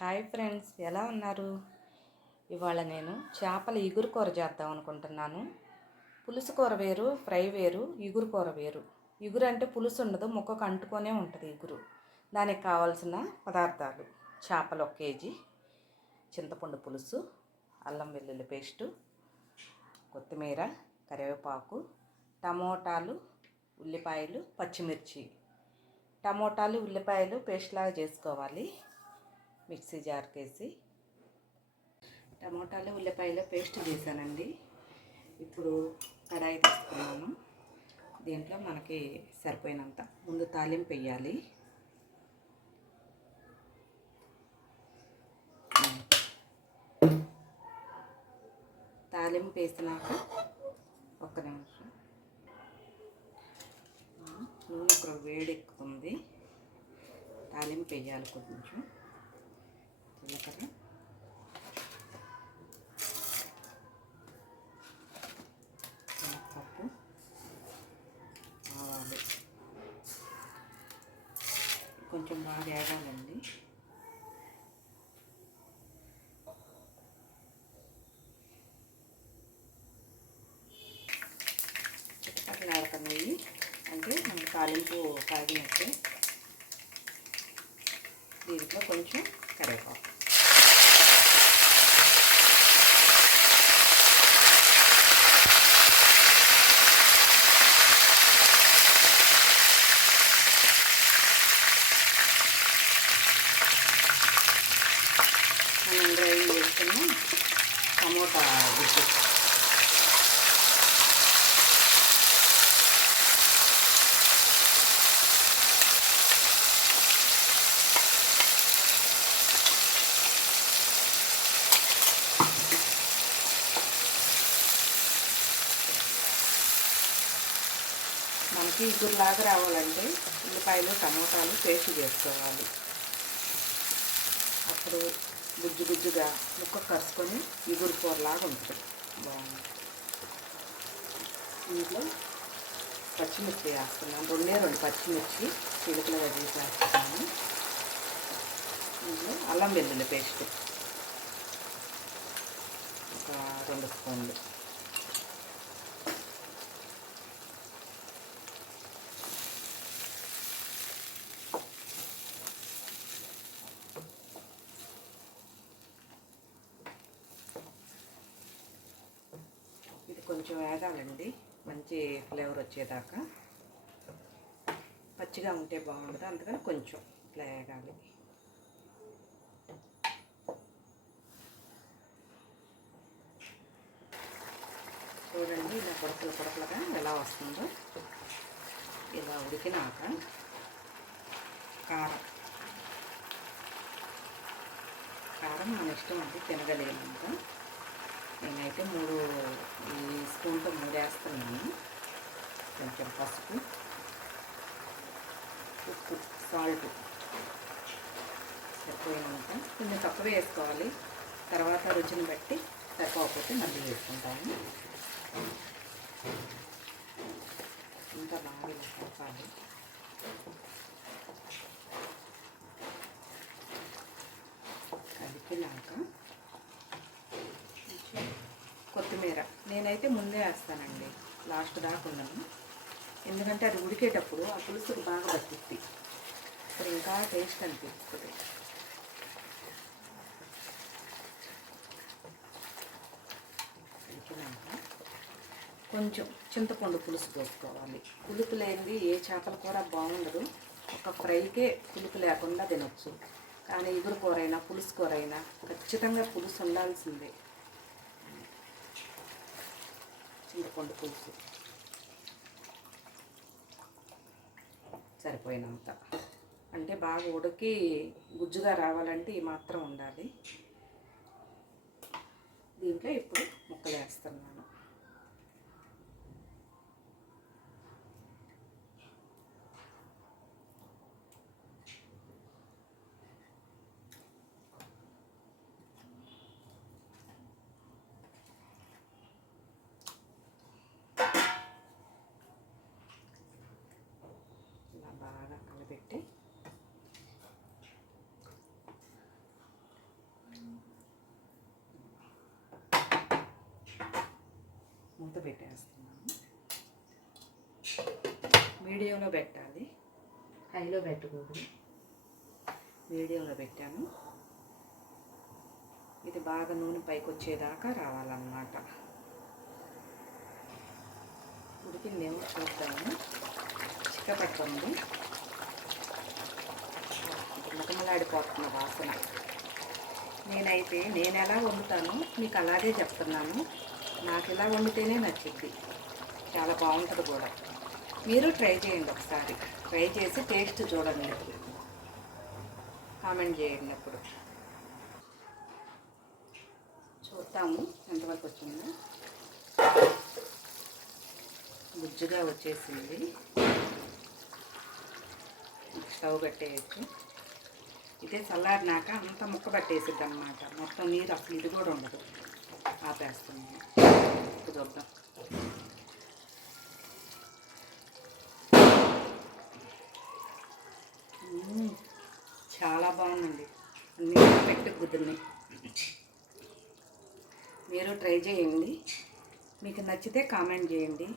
Hi friends ఎలా ఉన్నారు? ఇవాళ నేను చేపల ఇగురు కూర చేద్దాం అనుకుంటున్నాను. పులుసు కూర వేరు ఫ్రై వేరు ఇగురు కూర వేరు. ఇగురు అంటే పులుసు ఉండదు ముక్కకు అంటుకొనే ఉంటుంది ఇగురు. దానికి కావాల్సిన పదార్థాలు చేపలు ఒక కేజీ చింతపండు పులుసు అల్లం వెల్లుల్లి పేస్టు కొత్తిమీర కరివేపాకు టమోటాలు ఉల్లిపాయలు పచ్చిమిర్చి. టమోటాలు ఉల్లిపాయలు పేస్ట్ లాగా చేసుకోవాలి. మిక్సీ జార్కేసి టమోటాలు ఉల్లిపాయలు పేస్ట్ చేశానండి. ఇప్పుడు కడాయి తీసుకున్నాను. దీంట్లో మనకి సరిపోయినంత ముందు తాలింపు వేయాలి. తాలింపు వేసినాక ఒక్క నిమిషం. నూనె ఇక్కడ వేడెక్కుతుంది. తాలింపు వేయాలి కొంచెం. కొంచెం బాగా వేగాలండి చుట్టుపక్కల ఆడుతున్నాయి అంటే మనకి తాలింపు కాగినట్టు దీంట్లో కొంచెం కరివేపాకు. టమోటా మనకి ఇగురులాగా రావాలంటే ఉల్లిపాయలు టమోటాలు పేస్ట్ చేసుకోవాలి. అప్పుడు గుజ్జు గుజ్జుగా ముక్క కరుచుకొని ఇగురు కూరలాగా ఉంటుంది. బాగుంది. ఇంట్లో పచ్చిమిర్చి వేస్తున్నాం రెండే రెండు పచ్చిమిర్చి చిలుకలుగా చేసి వేస్తున్నాను ఇంట్లో అల్లం వెల్లుల్లి పేస్ట్. ఒక రెండు స్పూన్లు. కొంచెం వేగాలండి. మంచి ఫ్లేవర్ వచ్చేదాకా. పచ్చిగా ఉంటే బాగుండదు. అందుకని కొంచెం ఇట్లా వేగాలి. చూడండి ఇలా పొడకలు పొడకలుగా ఎలా వస్తుందో. ఇలా ఉడికినాక కారం. కారం మన ఇష్టం అండి. తినగలిగినంత. నేనైతే మూడు ఈ స్పూన్తో మూడు వేస్తున్నాను కొంచెం పసుపు ఉప్పు సాల్ట్. సరిపోయినంత. కొంచెం తక్కువ వేసుకోవాలి. తర్వాత రుచిని బట్టి సరిపోకపోతే మళ్ళీ వేసుకుంటాము ఇంకా బాగా కలపాలి. కలిపినాక కొత్తిమీర. నేనైతే ముందే వేస్తానండి. లాస్ట్ దాకా ఉన్నాను. ఎందుకంటే అది ఉడికేటప్పుడు ఆ పులుసుకు బాగా పట్టిద్ది. అప్పుడు ఇంకా టేస్ట్ అనిపిస్తుంది. కొంచెం చింతపండు పులుసు పోసుకోవాలి. పులుపు లేనిది ఏ చేపల కూర బాగుండదు. ఒక ఫ్రైకే పులుపు లేకుండా తినొచ్చు. కానీ ఇగురు కూర అయినా పులుసు కూర అయినా ఖచ్చితంగా పులుసు ఉండాల్సిందే. చింతపండు పులుసు. సరిపోయినంత. అంటే బాగా ఉడికి గుజ్జుగా రావాలంటే ఈ మాత్రం ఉండాలి. దీంట్లో ఇప్పుడు ముక్కలు వేస్తున్నాను ఇలా బాగా కలిపెట్టి మూత పెట్టేస్తున్నాను. మీడియంలో పెట్టాలి. హైలో పెట్టకూడదు మీడియంలో పెట్టాను. ఇది బాగా నూనె పైకి వచ్చేదాకా రావాలన్నమాట. ఉడికిందేమో చూద్దాము. చిక్కపడుతుంది ముఖమలాడిపోతున్న వాసన. నేనైతే నేను ఎలా వండుతాను మీకు అలాగే చెప్తున్నాను. నాకు ఇలా వండితేనే నచ్చింది. చాలా బాగుంటుంది కూడా. మీరు ట్రై చేయండి ఒకసారి. ట్రై చేసి టేస్ట్ చూడండి. కామెంట్ చేయండి అప్పుడు. చూద్దాము ఎంతవరకు వచ్చిందో. గుజ్జుగా వచ్చేసింది. స్టవ్ పెట్టేయచ్చు ఇదే చల్లారినాక అంత ముక్క పట్టేసిద్ది అనమాట మొత్తం నీరు అసలు ఇది కూడా ఉండదు. ఆపేస్తుంది చూద్దాం చాలా బాగుందండి. అన్ని పర్ఫెక్ట్ కుదిరినాయి మీరు ట్రై చేయండి. మీకు నచ్చితే కామెంట్ చేయండి.